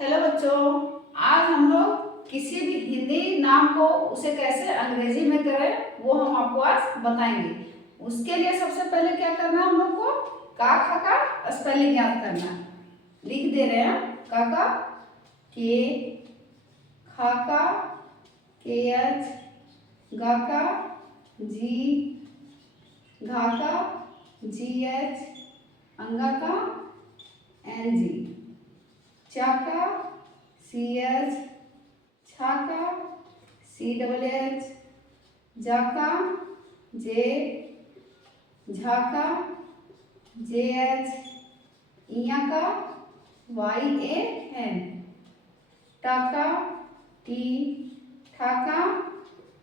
Hello बच्चों, आज हम लोग किसी भी हिंदी नाम को उसे कैसे अंग्रेजी में करें वो हम आपको आज बताएंगे। उसके लिए सबसे पहले क्या करना है, हम लोग को का खा का स्पेलिंग याद करना है। लिख दे रहे हैं का के, खा का के एच, गा का जी, घा का जी एच, अंगा का एन जी, चाका सी एच, छाका सी डबल एच, जाका जे, झाका जे एच, इया का वाई ए एन, टाका टी, ठाका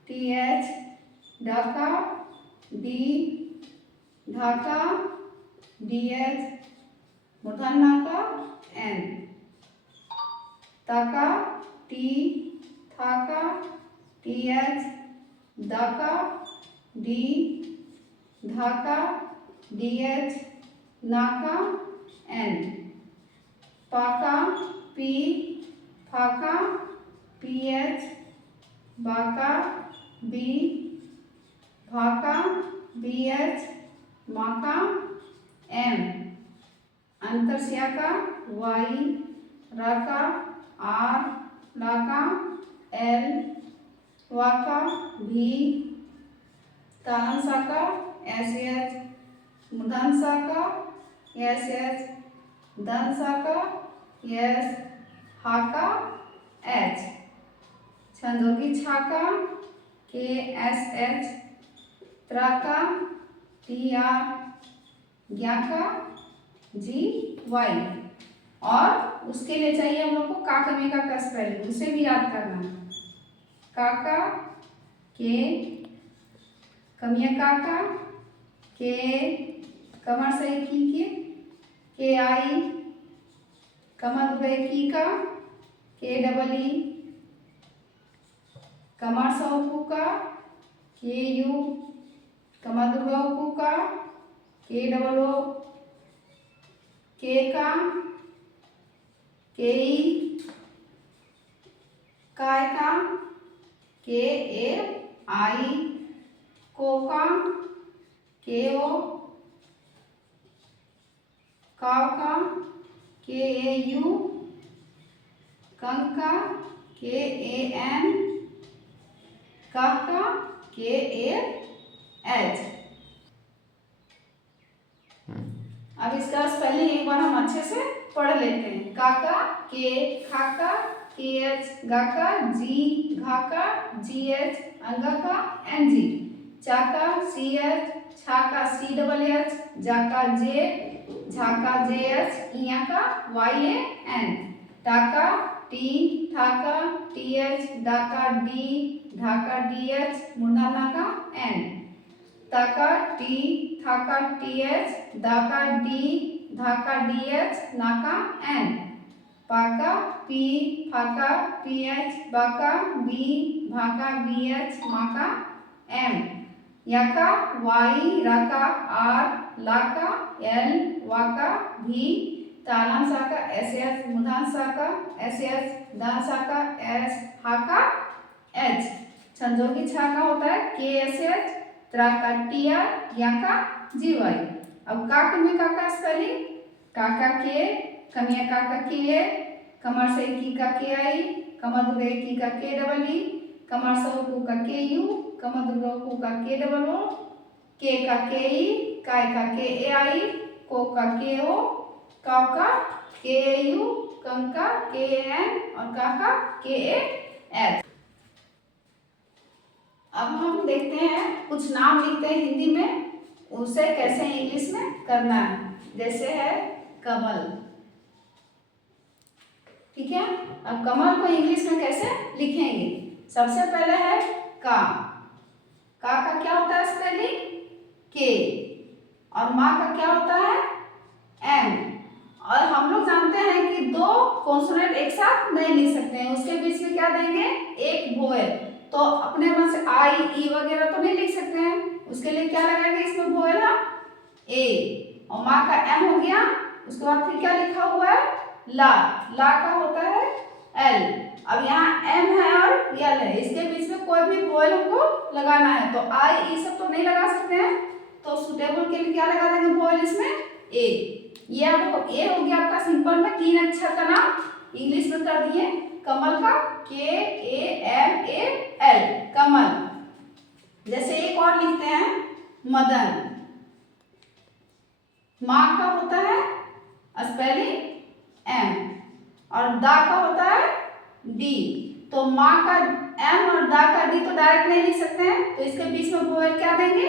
टी एच, डाका डी, ढाका डी एच, मूर्धन्य का एन, ताका टी, थाका टी एच, दाका डी, धाका डी एच, नाका एन, पाका पी, फाका पी एच, बाका बी, भाका बी एच, माका एम, अंतरस्याका वाई, राका आर, लाका एल, वाका भी, तालंसाका एस एच, मूर्धन्यसाका एस एच, दंसाका एस, हाका एच, छंदोगी छाका के एस एच, त्राका टी आर, ज्ञाका जी वाई। और उसके लिए चाहिए हम लोग को का कमी का स्पेलिंग, उसे भी याद करना है। काका के, कमिया काका के, कमर से की के आई, कमर गए की का के डबल ई, कमर सौ का के यू, कमर दुर्गा का के डबल ओ, के का के ई, काय का के ए आई, कोका के ओ, काव का के ए यू, कंका के ए एन, का के ए एच। अब इसका स्पेलिंग एक बार हम अच्छे से पढ़ लेते हैं। काका के, खाका के एच, गाका जी, घाका जी एच, अंगा का एन जी, चाका सी एच, छाका सी डबल एच, जाका जे, झाका जे एच, इया का वाई ए एन, टाका टी, ठाका टी एच, डाका डी, ढाका डी एच, मूर्धन्य का एन, ताका टी, थाका टी एच, दाका डी, धाका डी एच, नाका एन, पाका पी, फाका पी एच, बाका बी, भाका बी एच, माका एम, याका वाई, राका आर, लाका एल, वाका भी, तालंसाका एस एच, मूर्धन्यसाका एस एच, दंसाका एस, हाका एच, छंदोगी छाका होता है के एस एच, त्राका टी आर, याका जी वाई। अब का कमी का स्पेलिंग, काका के, कमिया काका के, कमर से की का के आई, कमर दुर्गे की का के डबल ई, कमर सौ का के यू, कमर दुर्गा का के डबल ओ, के का के ई, काय का के ए आई, को का के ओ, काव का के ए यू, कं का के ए एन और का के ए एच। अब हम देखते हैं कुछ नाम लिखते हैं हिंदी में, उसे कैसे इंग्लिश में करना है। जैसे है कमल, ठीक है। अब कमल को इंग्लिश में कैसे लिखेंगे, सबसे पहले है का क्या होता है स्पेलिंग के, और माँ का क्या होता है एम। और हम लोग जानते हैं कि दो कॉन्सोनेंट एक साथ नहीं लिख सकते हैं, उसके बीच में क्या देंगे, एक वोवेल। तो अपने मन से आई ई वगैरह तो नहीं लिख सकते हैं, उसके लिए क्या लगाएंगे इसमें वोवेल हम ए, और माँ का एम हो गया। उसके बाद फिर क्या लिखा हुआ है ला, ला का होता है एल। अब यहाँ एम है और एल है, इसके बीच में कोई भी वोवेल हमको लगाना है, तो आई ई सब तो नहीं लगा सकते हैं, तो सुटेबल के लिए क्या लगा देंगे वोवेल इसमें ए। ये अब ए हो गया आपका सिंपल में 3 अक्षर का नाम, इंग्लिश में कर दिए कमल का, के ए एम ए एल, कमल। जैसे एक और लिखते हैं मदन, माँ का होता है स्पेलिंग एम और दा का होता है डी, तो माँ का एम और दा का डी तो डायरेक्ट नहीं लिख सकते हैं, तो इसके बीच में वोवेल क्या देंगे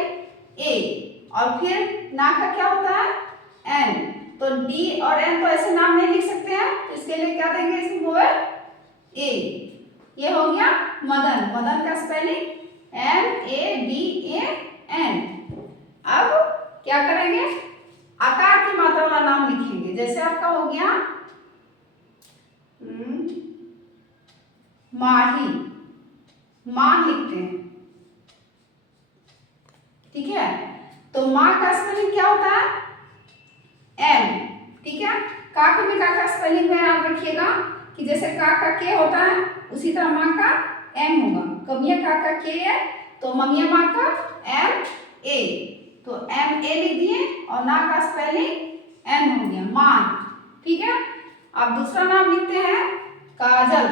ए, और फिर ना का क्या होता है एन, तो डी और एन तो ऐसे नाम नहीं लिख सकते हैं, तो इसके लिए क्या देंगे इसमें वोवेल ए। ये हो गया मदन, मदन का spelling M A D A N. अब क्या करेंगे, आकार की मात्रा वाला नाम लिखेंगे। जैसे आपका हो गया माही, माँ लिखते हैं, ठीक है। तो माँ का स्पेलिंग क्या होता है एम, ठीक है। का में का का स्पेलिंग में याद रखिएगा कि जैसे का के होता है उसी तरह माँ का एम होगा। कमिया का के है तो ममिया माँ का एम ए, तो एम ए लिख दिए और ना का स्पेलिंग एन हो गया माँ, ठीक है। अब दूसरा नाम लिखते हैं काजल,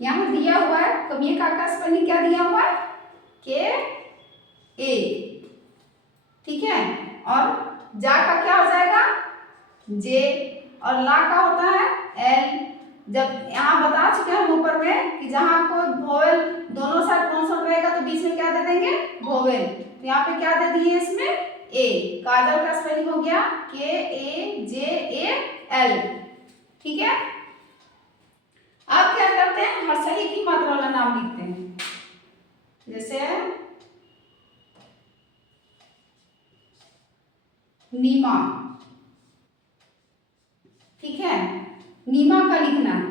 यहां दिया हुआ है कमिया का स्पेलिंग क्या दिया हुआ है के ए, ठीक है। और जा का क्या हो जाएगा जे, और ला का होता है एल। जब यहाँ बता चुके हैं हम ऊपर में कि जहां कोई वोवेल दोनों साइड कॉन्सोनेंट रहेगा तो बीच में क्या दे देंगे वोवेल, तो यहाँ पे क्या दे दिए इसमें ए। काजल का स्पेलिंग हो गया के ए जे ए एल, ठीक है। अब क्या करते हैं हर्षही की मात्रा वाला नाम लिखते हैं। जैसे नीमा, ठीक है, नीमा का लिखना है,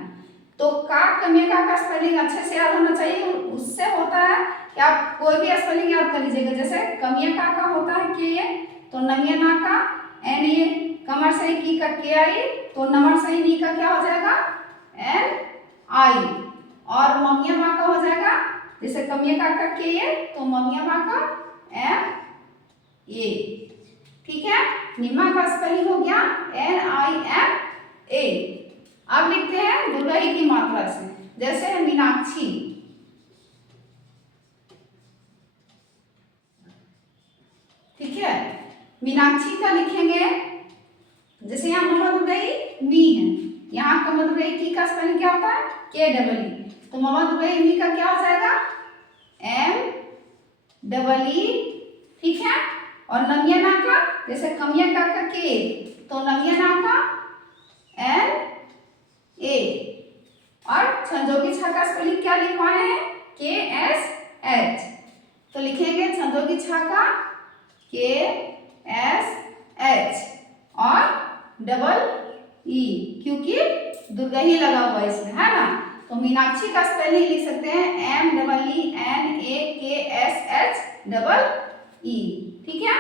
तो का कमिया का स्पेलिंग अच्छे से याद होना चाहिए। उससे होता है कि आप कोई भी स्पेलिंग याद कर लीजिएगा। जैसे कमिया का होता है के, तो नमिया ना का एन ए, कमर सही की का के आई, तो नमर सही नी का क्या हो जाएगा एन आई, और ममिया माँ का हो जाएगा जैसे कमिया का के ए, तो ममिया माँ का एम ए, ठीक है। नीमा का स्पेलिंग हो गया एन आई एम ए। अब लिखते हैं दुर्गाही की मात्रा से। जैसे है मीनाक्षी, ठीक है। मीनाक्षी का लिखेंगे जैसे यहाँ ममा दुर्गाही मी है, यहाँ का दुर्गाही की का स्पेलिंग क्या होता है के डबल ई, तो ममा दुर्गाही मी का क्या हो जाएगा एम डबल ई, ठीक है। और नमिया ना का जैसे कमिया का के, तो नमिया ना का एन ए, और संजोगी छा का स्पेलिंग क्या लिखवाए हैं के एस एच, तो लिखेंगे संजोगी छा का के एस एच और डबल ई, क्योंकि दुर्गाही लगा हुआ है इसमें, है ना। तो मीनाक्षी का स्पेलिंग लिख सकते हैं M double E N A K S H double E, ठीक है।